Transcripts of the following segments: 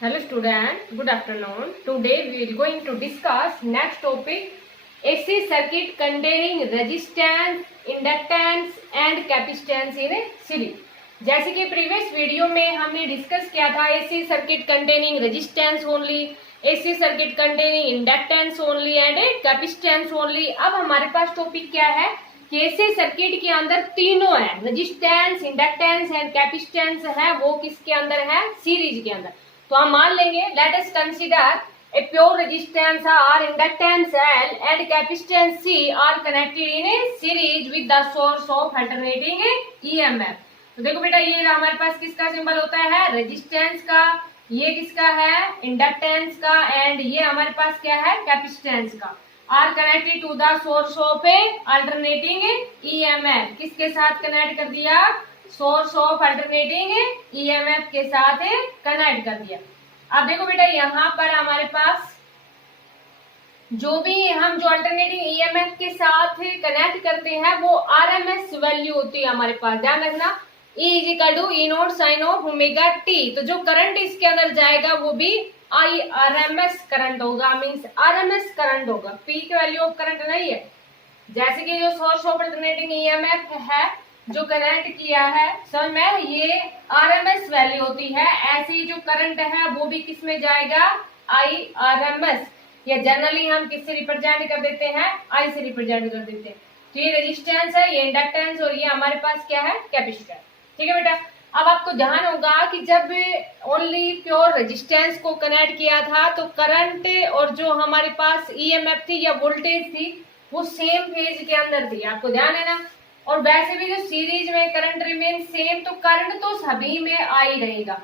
Hello student, good afternoon. Today we will going to discuss next topic AC circuit containing resistance, inductance and capacitance in a series. जैसे कि previous video में हमने discuss किया था AC circuit containing resistance only, AC circuit containing inductance only and capacitance only. अब हमारे पास topic क्या है कि AC सर्किट के अंदर तीनों है, रेजिस्टेंस, इंडक्टेंस एंड कैपेसिटेंस है, वो किसके अंदर है? सीरीज के अंदर। तो हम मान लेंगे let us consider a pure resistance or inductance L and capacitance C are connected in a series with the source of alternating EMF। तो देखो बेटा, ये हमारे पास किसका सिंबल होता है? रेजिस्टेंस का। ये किसका है? इंडक्टेंस का। एंड ये हमारे पास क्या है? कैपेसिटेंस का। Are connected to the source of a alternating EMF. किसके साथ कनेक्ट कर दिया? सोर्स ऑफ अल्टरनेटिंग ईएमएफ के साथ कनेक्ट कर दिया। अब देखो बेटा, यहाँ पर हमारे पास जो भी हम जो अल्टरनेटिंग ईएमएफ के साथ कनेक्ट करते हैं वो आरएमएस वैल्यू होती है हमारे पास। ध्यान रखना, E is equal to E naught sine of omega T. तो जो करंट इसके अंदर जाएगा वो भी आई आरएमएस करंट होगा, मींस आरएमएस करंट होगा, पी की वैल्यू ऑफ करंट नहीं है। जैसे कि जो सोर्स ऑफ अल्टरनेटिंग ईएमएफ है जो कनेक्ट किया है, समझ में, ये आरएमएस वैल्यू होती है। ऐसे ही जो करंट है वो भी किस में जाएगा? आई आरएमएस, या जनरली हम किससे रिप्रेजेंट कर देते हैं? आई से रिप्रेजेंट कर देते हैं। तो ये रेजिस्टेंस है, ये इंडक्टेंस, और ये हमारे पास क्या है? कैपेसिटर। ठीक है बेटा। अब आपको ध्यान होगा कि जब ओनली प्योर रेजिस्टेंस को कनेक्ट किया था तो करंट और जो हमारे पास ईएमएफ थी या वोल्टेज थी वो सेम फेज के अंदर थी। आपको ध्यान है ना। और वैसे भी जो सीरीज में करंट रिमेन सेम, तो करंट तो सभी में आई रहेगा।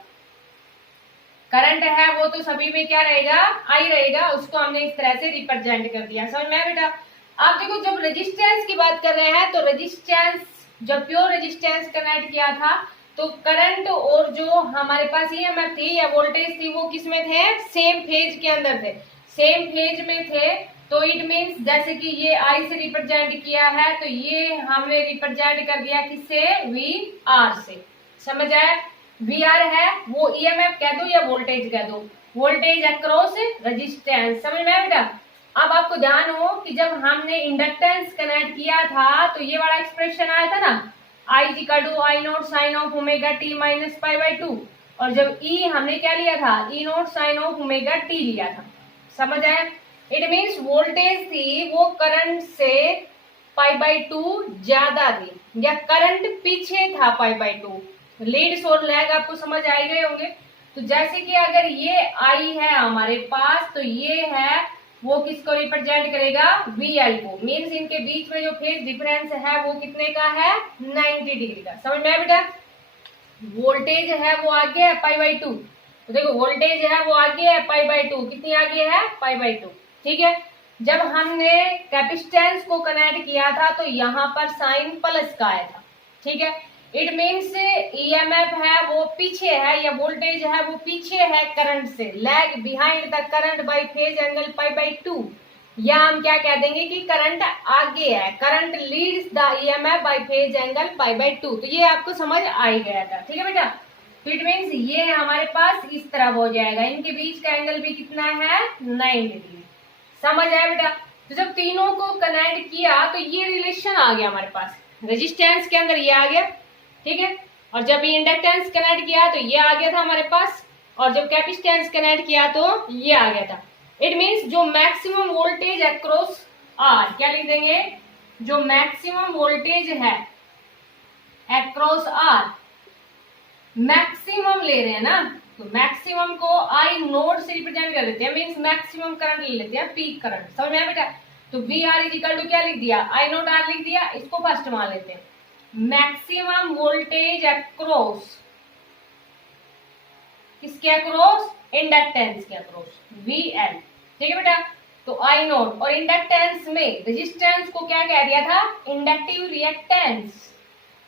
करंट है वो तो सभी में क्या रहेगा? आई रहेगा। उसको हमने इस तरह से रिप्रेजेंट कर दिया। समझ में बेटा। आप देखो, जब रेजिस्टेंस की बात कर रहे हैं तो रेजिस्टेंस, जब प्योर रेजिस्टेंस कनेक्ट किया था तो करंट और जो हमारे पास ईएमएफ थी या वोल्टेज थी वो किस में थे? सेम फेज के अंदर थे, सेम फेज में थे। तो इट मीन्स जैसे कि ये आई से रिप्रेजेंट किया है तो ये हमने रिप्रेजेंट कर दिया किससे? वी आर से। समझ आया? वी आर है वो ईएमएफ कह दो या वोल्टेज कह दो, वोल्टेज अक्रॉस रेजिस्टेंस। समझ में आया बेटा। अब आपको ध्यान हो कि जब हमने इंडक्टेंस कनेक्ट किया था तो ये वाला एक्सप्रेशन आया था ना, I equal to I naught sine of omega T minus pi by two. और जब ई हमने क्या लिया था? E naught sine of omega T लिया था। समझ आया? इट मीन्स वोल्टेज थी वो करंट से पाई बाई टू ज्यादा थी, या करंट पीछे था पाई बाई टू। लीड और लैग आपको समझ आ गए होंगे। तो जैसे कि अगर ये आई है हमारे पास तो ये है वो किसको रिप्रेजेंट करेगा? वी आई को। मीन्स इनके बीच में जो फेज डिफरेंस है वो कितने का है? 90 डिग्री का। समझ में बेटा। वोल्टेज है वो आगे है पाई बाई टू। तो देखो, वोल्टेज है वो आगे है पाई बाई टू। कितनी आगे है? पाई बाई टू। ठीक है। जब हमने कैपेसिटेंस को कनेक्ट किया था तो यहाँ पर साइन प्लस का आया था। ठीक है। इट मीन्स ईएमएफ है वो पीछे है या वोल्टेज है वो पीछे है करंट से, lag behind the current by phase angle pi by to. या हम क्या कह देंगे कि करंट आगे है, current leads the EMF bye phase angle pi by to. तो ये आपको समझ आ ही गया था। ठीक है बेटा। तो इट मीन्स ये हमारे पास इस तरह हो जाएगा, इनके बीच का एंगल भी कितना है? 90 डिग्री। समझ आया बेटा। तो जब तीनों को कनेक्ट किया तो ये रिलेशन आ गया हमारे पास, रेजिस्टेंस के अंदर ये आ गया। ठीक है। और जब ये इंडक्टेंस कनेक्ट किया तो ये आ गया था हमारे पास, और जब कैपेसिटेंस कनेक्ट किया तो ये आ गया था। इट मीन्स जो मैक्सिमम वोल्टेज अक्रॉस आर, क्या लिख देंगे? जो मैक्सिमम वोल्टेज है अक्रॉस आर, मैक्सिमम ले रहे हैं ना, तो मैक्सिमम को आई नोड से रिप्रेजेंट कर देते हैं, मीन्स मैक्सिमम करंट ले लेते हैं, पीक करंट। समझ में आया बेटा। तो V R is equal to क्या लिख दिया? आई नोट आर लिख दिया। इसको फर्स्ट मान लेते हैं, मैक्सिमम वोल्टेज अक्रॉस, किसके अक्रॉस? इंडक्टेंस के अक्रॉस, वी एल। ठीक है बेटा। तो आई नोट, और इंडक्टेंस में रेजिस्टेंस को क्या कह दिया था? इंडक्टिव रिएक्टेंस,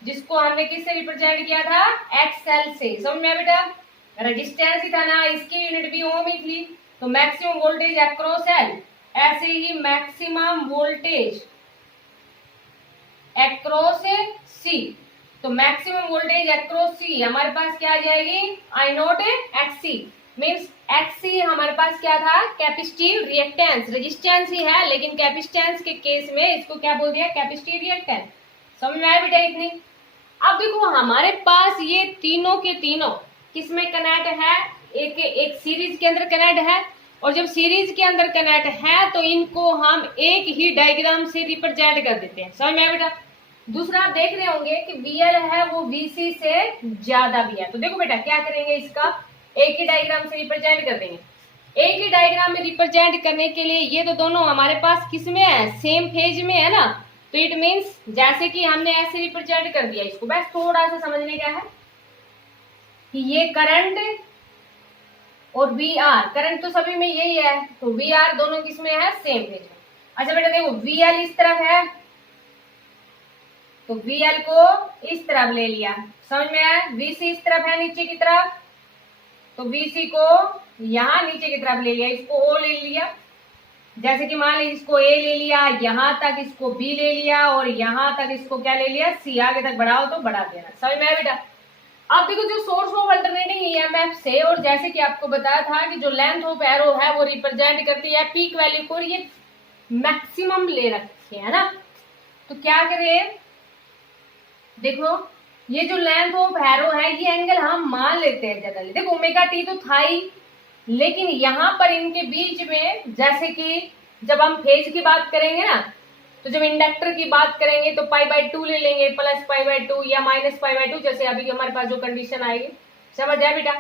जिसको हमने किससे रिप्रेजेंट किया था? एक्सएल से। समझ में आया बेटा। रेजिस्टेंस ही था ना, इसकी यूनिट भी ओम ही थी। तो मैक्सिमम वोल्टेज अक्रॉस एल, ऐसे ही मैक्सिमम वोल्टेज अक्रॉस सी। तो मैक्सिमम वोल्टेज अक्रॉस सी हमारे पास क्या आ जाएगी? आई नोट एक्स सी। मीन्स Xc हमारे पास क्या था, कैपेसिटिव रिएक्टेंस, रेजिस्टेंस ही है लेकिन कैपेसिटेंस के केस में इसको क्या बोल दिया, कैपेसिटिव रिएक्टेंस। समझ में आया बेटा इतनी। अब देखो हमारे पास ये तीनों के तीनों किसमें कनेक्ट है, एक सीरीज के अंदर कनेक्ट है, और जब सीरीज के अंदर कनेक्ट है तो इनको हम एक ही डायग्राम से रिप्रेजेंट कर देते हैं। समझ में आया बेटा। दूसरा आप देख रहे होंगे कि VL है वो VC से ज्यादा भी है, तो देखो बेटा क्या करेंगे, इसका एक ही डायग्राम से रिप्रेजेंट कर देंगे। एक ही डायग्राम में रिप्रेजेंट करने के लिए ये तो दोनों हमारे पास किस में है, सेम फेज में है ना, तो इट मीन्स जैसे कि हमने ऐसे रिप्रेजेंट कर दिया इसको, बस थोड़ा सा समझने का है कि ये करंट और VR, करंट तो सभी में यही है, तो VR दोनों किस में है, सेम फेज में। अच्छा बेटा देखो VL इस तरफ है तो VL को इस तरफ ले लिया, समझ में आया। VC इस तरफ है नीचे की तरफ, तो VC को यहाँ नीचे की तरफ ले लिया, इसको O ले लिया, जैसे कि मान लीजिए इसको A ले लिया, यहाँ तक इसको B ले लिया, और यहाँ तक इसको क्या ले लिया, C, आगे तक बढ़ाओ तो बढ़ा देना। समझ में आया बेटा। अब देखो जो सोर्स ऑफ अल्टरनेटिंग EMF से, और जैसे कि आपको बताया था कि जो लेंथ ऑफ एरो है वो रिप्रेजेंट करती है पीक वैल्यू को, और ये मैक्सिमम ले रखे है ना, तो क्या करें, देखो ये जो लेंथ ऑफ एरो है ये एंगल हम मान लेते हैं जनरली, देखो ओमेगा टी तो था ही, लेकिन यहाँ पर इनके बीच में जैसे कि जब हम फेज की बात करेंगे ना, तो जब इंडक्टर की बात करेंगे तो π/2 ले लेंगे, +π/2 या -π/2, जैसे अभी हमारे पास जो कंडीशन आएगी, समझ जाए बेटा।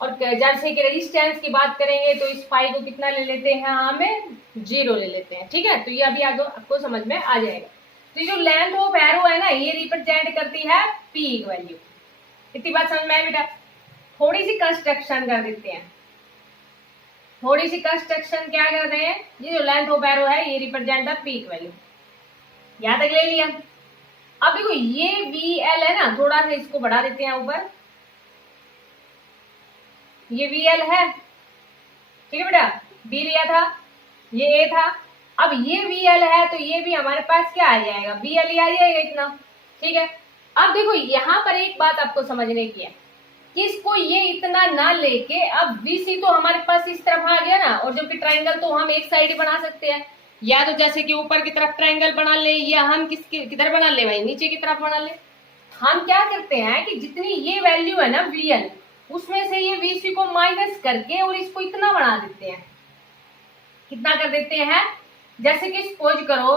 और जैसे कि रेजिस्टेंस की बात करेंगे तो इस पाई को कितना ले लेते हैं, हमें 0 ले लेते हैं, ठीक है। तो ये अभी आपको समझ में आ जाएगा। तो जो लेंथ ऑफ एरो है ना ये रिप्रेजेंट करती है पीक वैल्यू। इतनी बात समझ में आई बेटा। थोड़ी सी कंस्ट्रक्शन कर देते हैं, थोड़ी सी कंस्ट्रक्शन क्या कर रहे हैं, ये जो लेंथ ऑफ एरो है ये रिप्रेजेंट द पीक वैल्यू, यहां तक ले लिया। अब देखो ये VL है ना, थोड़ा सा इसको बढ़ा देते हैं ऊपर, ये VL है, ठीक है बेटा, B लिया था, ये A था। अब ये VL है तो ये भी हमारे पास क्या आ जाएगा, BL ही आ जाएगा इतना, ठीक है। अब देखो यहाँ पर एक बात आपको समझने की है कि इसको ये इतना ना लेके, अब VC तो हमारे पास इस तरफ आ गया ना, और जबकि ट्रायंगल तो हम एक साइड बना सकते हैं, या तो जैसे कि ऊपर की तरफ ट्रायंगल बना ले, या हम किधर बना ले भाई, नीचे की तरफ बना ले। हम क्या करते हैं कि जितनी ये वैल्यू है ना VL, उसमें से ये VC को माइनस करके और इसको इतना बना देते हैं, कितना कर देते हैं, जैसे कि सपोज करो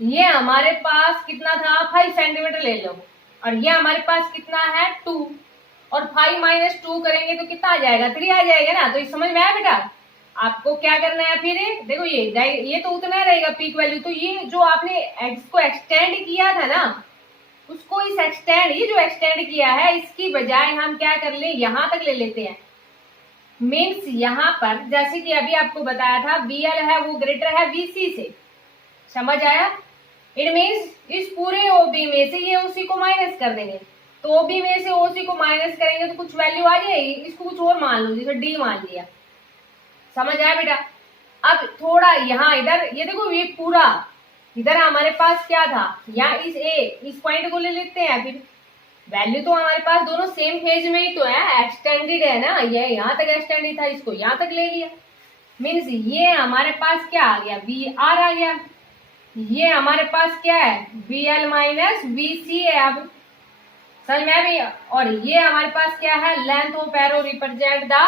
ये हमारे पास कितना था 5 सेंटीमीटर ले लो, और ये हमारे पास कितना है 2, और 5 - 2 करेंगे तो कितना आ जाएगा, 3 आ जाएगा ना। तो ये समझ में आया बेटा। आपको क्या करना है फिर, देखो ये तो उतना रहेगा पीक वैल्यू, तो ये जो आपने इसको एक्सटेंड किया था ना, उसको इस एक्सटेंड, ये जो एक्सटेंड किया है इसकी बजाय हम क्या कर ले, यहां तक ले लेते हैं। मीन्स यहाँ पर जैसे कि अभी आपको बताया था VL है वो ग्रेटर है VC से, समझ आया। इट मीन्स इस पूरे OB में से ये OC को माइनस कर देंगे, तो OB में से OC को माइनस करेंगे तो कुछ वैल्यू आ जाएगी, इसको कुछ और मान लो, जैसे D मान लिया, समझ आया बेटा। अब थोड़ा यहाँ इधर ये देखो, ये पूरा इधर हमारे पास क्या था, यहाँ इस पॉइंट को ले लेते हैं, फिर वैल्यू तो हमारे पास दोनों सेम फेज में ही तो है, एक्सटेंडेड है ना, ये यहाँ तक एक्सटेंडेड था, इसको यहाँ तक ले लिया। मीन्स ये हमारे पास क्या आ गया, VR आ गया, ये हमारे पास क्या है VL - VC है। अब समझ में भी, और ये हमारे पास क्या है, length of arrow represent the,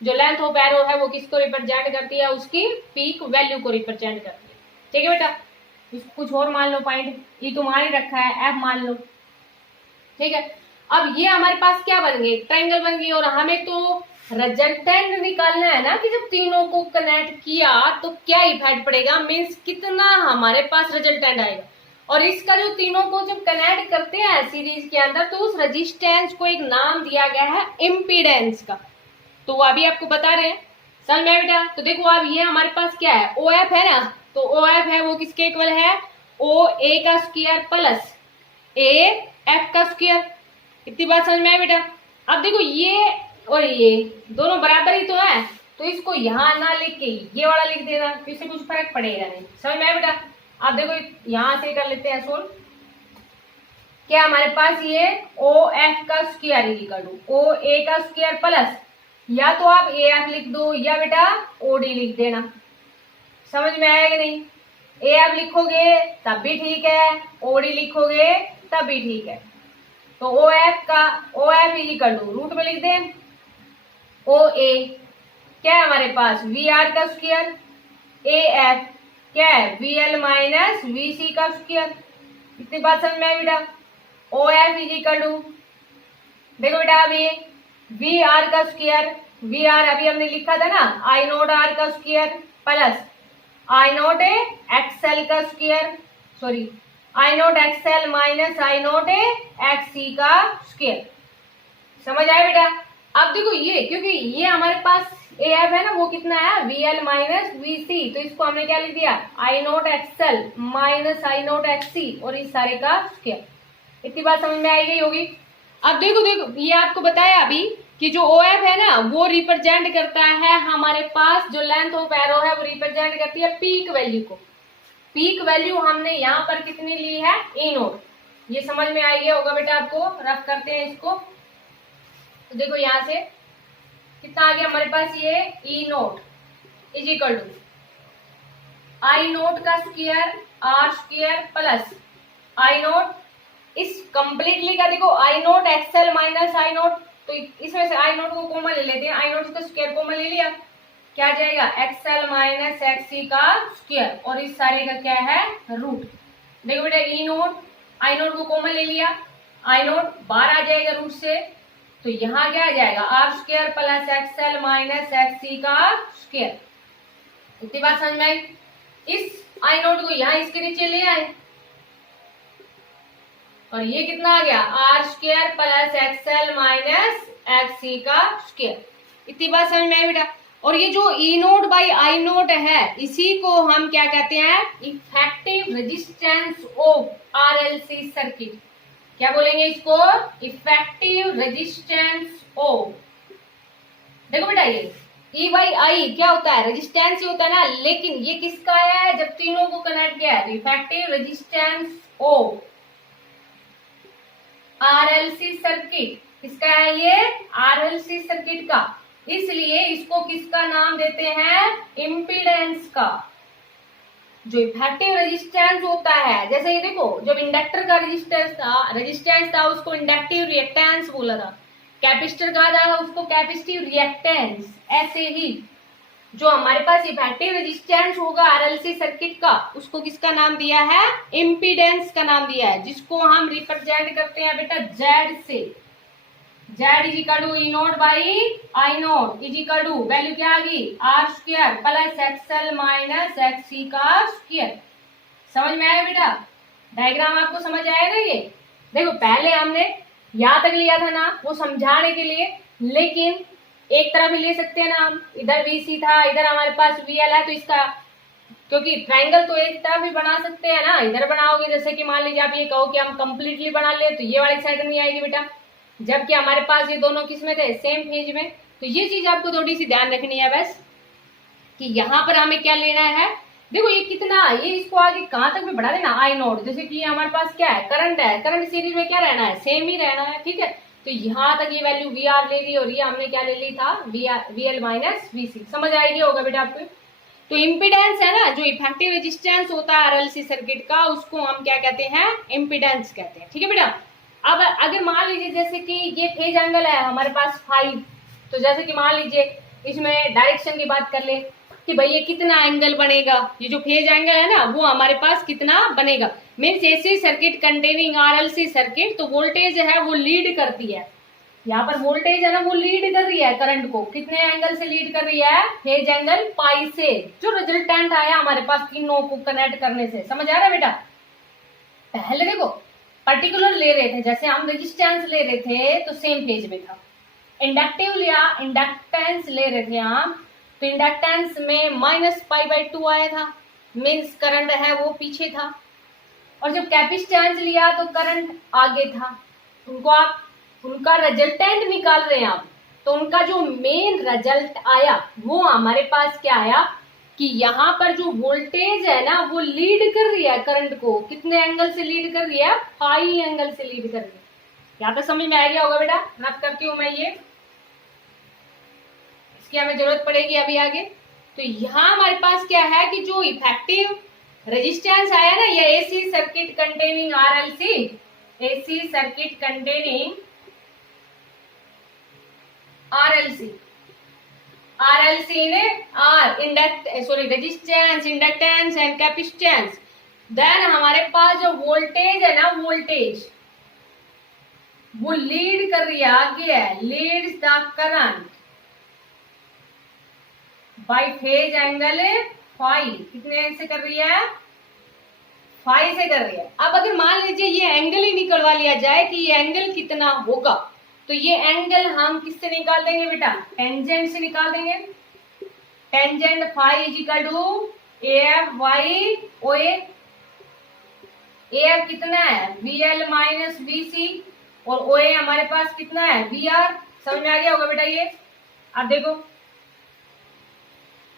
जो लेंथ ऑफ एरो है वो किसको रिप्रेजेंट करती है, उसकी पीक वैल्यू को रिप्रेजेंट करती है, ठीक है बेटा। इसको कुछ और मान लो पॉइंट, ये तो मान ही रखा है, F मान लो, ठीक है। अब ये हमारे पास क्या बन गए, ट्रायंगल बन गई, और हमें तो रिजल्टेंट निकालना है ना कि जब तीनों को कनेक्ट किया तो क्या इफेक्ट पड़ेगा, मीन्स कितना हमारे पास रिजल्टेंट आएगा। और इसका जो तीनों को जब कनेक्ट करते हैं सीरीज के अंदर, तो उस रेजिस्टेंस को एक नाम दिया गया है इम्पीडेंस का, तो वो अभी आपको बता रहे हैं, समझ में बेटा। तो देखो अब ये हमारे पास क्या है, OF है ना, तो OF है वो किसके इक्वल है, OA का स्क्वायर प्लस AF का स्क्वायर। इतनी बात समझ में आए बेटा। अब देखो ये और ये दोनों बराबर ही तो है, तो इसको यहाँ ना लिख के ये वाला लिख देना, तो इससे कुछ फर्क पड़ेगा नहीं, समझ में आए बेटा। आप देखो यहाँ से कर लेते हैं सोल्व, क्या हमारे पास ये OF का स्क्वायर इक्वल टू OA का स्क्वायर प्लस या तो आप ए एफ लिख दो या बेटा ओडी लिख देना। समझ में आएगा नहीं? ए एफ लिखोगे तब भी ठीक है, ओडी लिखोगे तब भी ठीक है। तो ओ एफ का O F equal to root में लिख दें ओ ए, क्या है हमारे पास वी आर का स्क्वायर, ए एफ क्या है V L minus V C का स्क्वायर। इतनी बात समझ में आई बेटा? ओ एफ इक्वल टू, देखो बेटा अभी वी आर का स्क्वायर, वी आर अभी हमने लिखा था ना आई नोट आर का square plus I naught XL का square, sorry I naught XL minus I naught एक्ससी का स्क्वायर। समझ आया बेटा? अब देखो ये, क्योंकि ये हमारे पास ए एफ है ना, वो कितना है वी एल माइनस वी सी, तो इसको हमने क्या लिख दिया आई naught XL minus I naught XC और इस सारे का स्क्वायर। इतनी बात समझ में आई गई होगी। अब देखो देखो ये आपको बताया अभी कि जो ओ एफ है ना वो रिप्रेजेंट करता है हमारे पास, जो लेंथ ऑफ एरो है वो रिप्रेजेंट करती है पीक वैल्यू को। पीक वैल्यू हमने यहाँ पर कितनी ली है ए नोट, ये समझ में आई गया होगा बेटा आपको। रफ करते हैं इसको, तो देखो यहाँ से कितना आ गया हमारे पास, ये E naught is equal to I naught का square R square plus I naught, इस कंप्लीटली का देखो I naught XL minus I naught, तो इसमें से आई नोट को कॉमन ले लेते हैं, आई नोट का स्क्वायर कॉमन ले लिया, क्या आ जाएगा एक्सएल माइनस एक्ससी का स्क्वायर और इस सारे का क्या है रूट। देखो बेटा ई नोट आई नोट को कॉमन ले लिया, आई नोट बाहर आ जाएगा रूट से, तो यहाँ क्या आ जाएगा R square plus XL minus XC का स्क्वायर। इतनी बात समझ में आई? इस आई नोट को यहाँ इसके नीचे ले आए और ये कितना आ गया R square plus XL minus XC का स्क्वायर। इतनी बात समझ में आई बेटा? और ये जो ई नोट बाई आई नोट है इसी को हम क्या कहते हैं effective resistance of RLC circuit. क्या बोलेंगे इसको? Effective resistance of. देखो बेटा ये ई बाई आई क्या होता है रेजिस्टेंस ही होता है ना, लेकिन ये किसका है जब तीनों को कनेक्ट किया है, effective resistance of RLC circuit. किसका है ये आरएलसी सर्किट का, इसलिए इसको किसका नाम देते हैं इम्पीडेंस का। जो इफेक्टिव रेजिस्टेंस होता है, जैसे ये देखो जब इंडक्टर का रेजिस्टेंस था उसको इंडक्टिव रिएक्टेंस बोला था, कैपेसिटर का था उसको कैपेसिटिव रिएक्टेंस। ऐसे ही जो हमारे पास इफेक्टिव रेजिस्टेंस होगा आरएलसी सर्किट का उसको किसका नाम दिया है इम्पीडेंस का नाम दिया है, जिसको हम रिप्रेजेंट करते हैं बेटा जेड से। Z is equal to E naught by I naught is equal to value क्या आ गई R square plus XL minus XC का स्क्वायर। समझ में आया बेटा? डायग्राम आपको समझ आएगा ये? देखो पहले हमने यहाँ तक लिया था ना वो समझाने के लिए, लेकिन एक तरफ भी ले सकते हैं ना हम, इधर वीसी था इधर हमारे पास वीएल है, तो इसका क्योंकि ट्राइंगल तो एक तरफ भी बना सकते हैं ना, इधर बनाओगे जैसे कि मान लीजिए आप ये कहो कि हम कंप्लीटली बना ले तो ये वाली साइड नहीं आएगी बेटा, जबकि हमारे पास ये दोनों किसमें थे सेम फेज में। तो ये चीज आपको थोड़ी सी ध्यान रखनी है बस कि यहाँ पर हमें क्या लेना है। देखो ये कितना, ये इसको आगे कहाँ तक भी बढ़ा देना आई नोट, जैसे कि हमारे पास क्या है करंट है, करंट सीरीज में क्या रहना है सेम ही रहना है, ठीक है। तो यहाँ तक ये वैल्यू वी आर ले ली और ये हमने क्या ले ली था वी एल माइनस वी सी। समझ आएगी होगा बेटा आपको? तो इम्पीडेंस है ना जो इफेक्टिव रेजिस्टेंस होता है आरएलसी सर्किट का उसको हम क्या कहते हैं इम्पीडेंस कहते हैं, ठीक है बेटा। अब अगर मान लीजिए जैसे कि ये फेज एंगल है हमारे पास 5, तो जैसे कि मान लीजिए इसमें डायरेक्शन की बात कर ले कि भाई ये कितना एंगल बनेगा, ये जो फेज एंगल है ना वो हमारे पास कितना बनेगा, means AC circuit containing RLC circuit, तो वोल्टेज है वो लीड करती है, यहाँ पर वोल्टेज है ना वो लीड कर रही है करंट को, कितने एंगल से लीड कर रही है फेज एंगल पाई से, जो रिजल्टेंट आया हमारे पास तीनों को कनेक्ट करने से। समझ आ रहा है बेटा? पहले देखो पर्टिकुलर ले रहे थे, जैसे हम रेजिस्टेंस ले रहे थे तो सेम पेज में था, इंडक्टिव लिया इंडक्टेंस ले रहे थे हम, तो इंडक्टेंस में -π/2 आया था, मीन्स करंट है वो पीछे था, और जब कैपेसिटेंस लिया तो करंट आगे था। उनको आप उनका रिजल्टेंट निकाल रहे हैं आप, तो उनका जो मेन रिजल्ट आया वो हमारे पास क्या आया कि यहाँ पर जो वोल्टेज है ना वो लीड कर रही है करंट को, कितने एंगल से लीड कर रही है 5 एंगल से लीड कर रही है। यहाँ तक समझ में आ गया होगा बेटा? नोट करती हूँ मैं ये। इसकी हमें जरूरत पड़ेगी अभी आगे। तो यहाँ हमारे पास क्या है कि जो इफेक्टिव रेजिस्टेंस आया ना, ये AC circuit containing RLC, AC circuit containing RLC, RLC ने R resistance, inductance and capacitance. Then हमारे पास जो वोल्टेज है ना, वोल्टेज वो लीड कर रही है, आगे है, leads the current by phase angle phi. कितने से कर रही है? फाई से कर रही है। अब अगर मान लीजिए ये एंगल ही निकलवा लिया जाए कि ये एंगल कितना होगा, तो ये एंगल हम किससे निकाल देंगे बेटा? टेंजेंट से निकाल देंगे। Tangent phi is equal to A F by O A. A F कितना है? V L minus V C, और ओ ए हमारे पास कितना है? V R. समझ में आ गया होगा बेटा ये? अब देखो,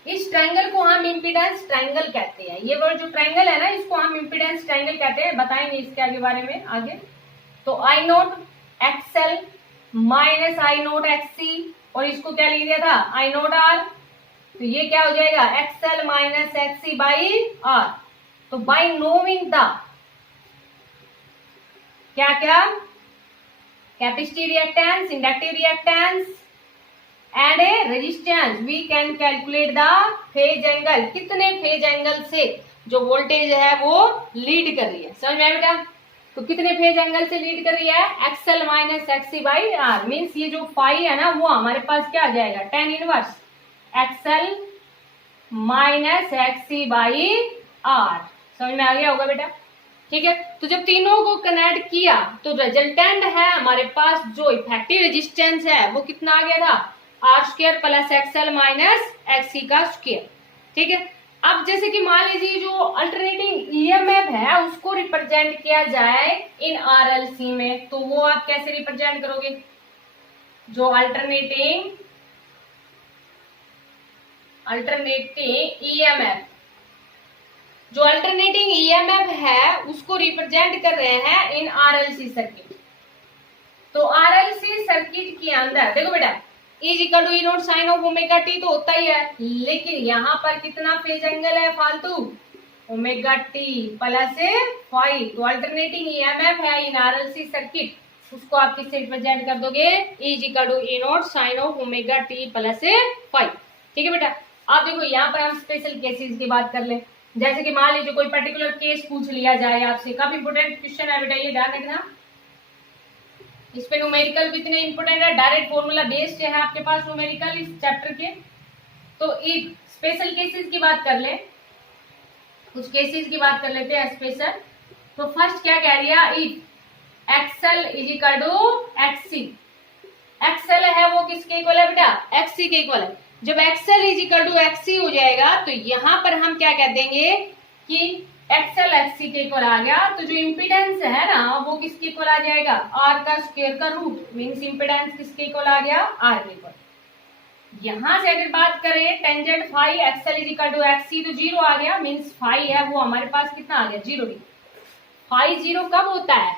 इस ट्रायंगल को हम इम्पीडेंस ट्रायंगल कहते हैं। ये वर्ड जो ट्रायंगल है ना, इसको हम इम्पीडेंस ट्रायंगल कहते हैं। बताएंगे इसके आगे बारे में आगे। तो I naught XL minus I naught XC, और इसको क्या लिख दिया था? I naught R. तो ये क्या हो जाएगा? XL minus XC by R. तो बाई नोइंग द क्या क्या capacity reactance, inductive reactance and a resistance, we can calculate the phase angle. कितने फेज एंगल से जो वोल्टेज है वो लीड कर रही है। समझ में आया बेटा? तो कितने फेज एंगल से लीड कर रही है? XL minus XC by R. Means ये जो फाई है ना, वो हमारे पास क्या आ जाएगा? Tan inverse XL minus XC by R. समझ में आ गया होगा बेटा? ठीक है। तो जब तीनों को कनेक्ट किया तो रिजल्टेंट है हमारे पास जो इफेक्टिव रेजिस्टेंस है वो कितना आ गया था? R square plus XL minus XC का स्क्वायर। ठीक है। अब जैसे कि मान लीजिए जो अल्टरनेटिंग ईएमएफ है उसको रिप्रेजेंट किया जाए इन आरएलसी में, तो वो आप कैसे रिप्रेजेंट करोगे? जो अल्टरनेटिंग ईएमएफ, जो अल्टरनेटिंग ईएमएफ है उसको रिप्रेजेंट कर रहे हैं इन आरएलसी सर्किट। तो आरएलसी सर्किट के अंदर देखो बेटा, is equal to E naught sine of omega T तो होता ही है, लेकिन यहाँ पर कितना फेज एंगल है फालतू? Omega T plus phi. तो अल्टरनेटिंग ईएमएफ है इन आरएलसी सर्किट, उसको आप किससे रिप्रेजेंट कर दोगे? Is equal to E naught sine of omega T plus phi. ठीक है बेटा। अब देखो यहाँ पर हम स्पेशल केसेस की बात कर ले। जैसे कि मान लीजिए कोई पर्टिकुलर केस पूछ लिया जाए आपसे, काफी इंपोर्टेंट क्वेश्चन है बेटा, ये ध्यान रखना। इस पे न्यूमेरिकल भी इतने इंपोर्टेंट है, डायरेक्ट फॉर्मूला बेस्ड है आपके पास न्यूमेरिकल इस चैप्टर के। तो इफ स्पेशल केसेस की बात कर ले, कुछ केसेस की बात कर लेते हैं स्पेशल। तो फर्स्ट क्या कह दिया? If XL is equal to XC. XL है वो किसके इक्वल है बेटा? एक्ससी के इक्वल है। जब XL is equal to XC हो जाएगा तो यहाँ पर हम क्या कह देंगे कि एक्सएल एक्ससी के इक्वल आ गया। तो जो इम्पीडेंस है ना वो किसके इक्वल आ जाएगा? आर का स्क्वायर का रूट। मीन्स इम्पीडेंस किसके इक्वल आ गया? आर के इक्वल। यहाँ से अगर बात करें tangent phi XL is equal to XC, तो जीरो आ गया। मीन्स फाई है वो हमारे पास कितना आ गया? Zero degree. फाई जीरो कब होता है?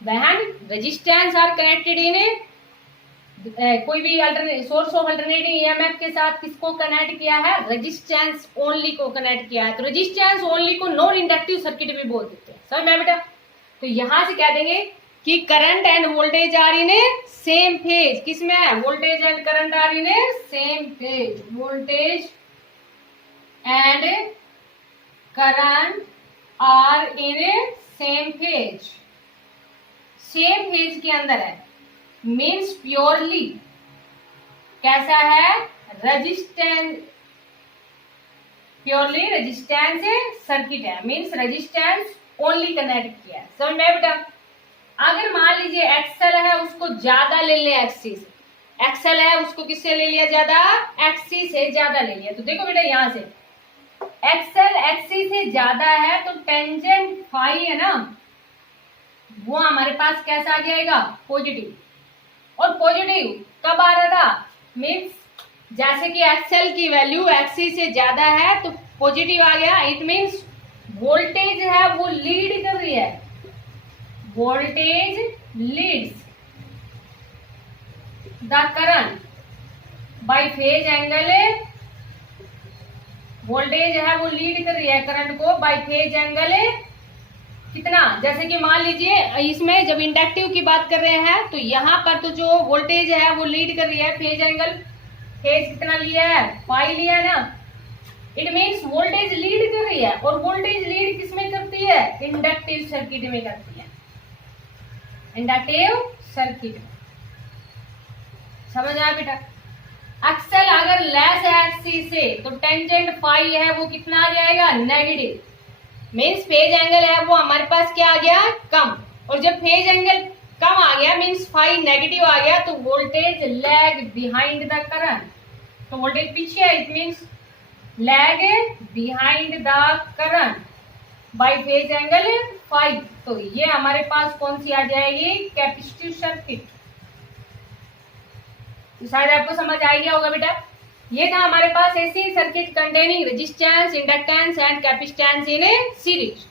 When resistance R connected in कोई भी सोर्स ऑफ अल्टरनेटिंग ईएमएफ के साथ किसको कनेक्ट किया है? रेजिस्टेंस ओनली को कनेक्ट किया है। तो रेजिस्टेंस ओनली को नॉन इंडक्टिव सर्किट भी बोल देते हैं। समझ में बेटा? तो यहां से कह देंगे कि current and voltage are in same phase. किसमें है? Voltage and current are in same phase. Voltage and current are in same phase. Same phase के अंदर है। मीन्स प्योरली कैसा है? रेजिस्टेंस, प्योरली रेजिस्टेंस सर्किट है। मीन्स रेजिस्टेंस ओनली कनेक्ट किया है। समझ में बेटा? अगर मान लीजिए एक्सएल है उसको ज्यादा ले लिया एक्ससी से, एक्सएल है उसको किससे ले लिया? ज्यादा, एक्ससी से ज्यादा ले लिया। तो देखो बेटा यहाँ से एक्सएल एक्ससी से ज्यादा है तो टेंजेंट फाई है ना वो हमारे पास कैसा आ जाएगा? पॉजिटिव। और पॉजिटिव कब आ रहा था? मीन्स जैसे कि एक्सएल की वैल्यू एक्ससी से ज्यादा है तो पॉजिटिव आ गया। इट मीन्स वोल्टेज है वो लीड कर रही है। Voltage Leeds the current by phase angle voltage है वो लीड कर रही है करंट को बाय फेज एंगल कितना, जैसे कि मान लीजिए इसमें जब इंडक्टिव की बात कर रहे हैं तो यहाँ पर तो जो वोल्टेज है वो लीड कर रही है फेज एंगल, फेज कितना लिया है, फाई लिया है ना। इट मीन्स वोल्टेज लीड कर रही है, और वोल्टेज लीड किसमें करती है, इंडक्टिव सर्किट में करती है, इंडक्टिव सर्किट में। समझ आया बेटा। एक्सल अगर लेस है एक्सी से तो टेंजेंट फाई है वो कितना आ जाएगा, नेगेटिव। मीन्स फेज एंगल है वो हमारे पास क्या आ गया, कम, और जब फेज एंगल कम आ गया मीन्स फाई नेगेटिव आ गया तो voltage lag behind the current, तो वोल्टेज पीछे है, it means lag behind the current by phase angle phi. तो ये हमारे पास कौन सी आ जाएगी, कैपेसिटिव सर्किट। तो शायद आपको समझ आ गया होगा बेटा। ये था हमारे पास AC circuit containing resistance, inductance and capacitance in a series.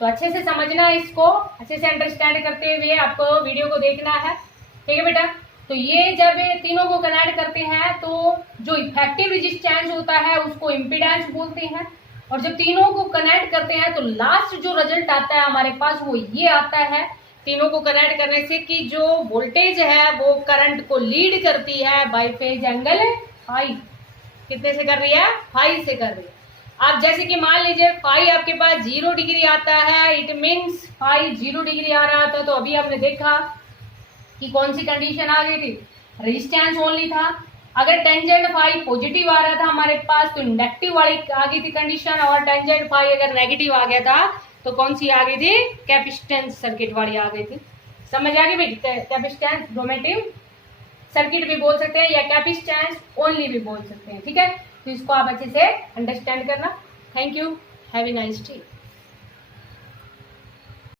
तो अच्छे से समझना है, इसको अच्छे से अंडरस्टैंड करते हुए आपको वीडियो को देखना है, ठीक है बेटा। तो ये जब तीनों को कनेक्ट करते हैं तो जो इफेक्टिव रेजिस्टेंस होता है उसको इम्पीडेंस बोलते हैं, और जब तीनों को कनेक्ट करते हैं तो लास्ट जो रिजल्ट आता है हमारे पास वो ये आता है, तीनों को कनेक्ट करने से, कि जो वोल्टेज है वो करंट को लीड करती है बाय फेज एंगल फाई। कितने से कर रही है, फाई से कर रही है। अब जैसे कि मान लीजिए फाई आपके पास 0 डिग्री आता है, इट मीन्स फाई 0 डिग्री आ रहा था, तो अभी आपने देखा कि कौन सी कंडीशन आ गई थी, रेजिस्टेंस ओनली था। अगर टेंजेंट फाई पॉजिटिव आ रहा था हमारे पास तो इंडक्टिव वाली आ गई थी कंडीशन, और टेंजेंट फाई अगर नेगेटिव आ गया था तो कौन सी आ गई थी, कैपेसिटेंस सर्किट वाली आ गई थी। समझ आ गई भाई, कैपेसिटेंस डोमेटिव सर्किट भी बोल सकते हैं या कैपेसिटेंस ओनली भी बोल सकते हैं, ठीक है। तो इसको आप अच्छे से अंडरस्टैंड करना। Thank you, have a nice day.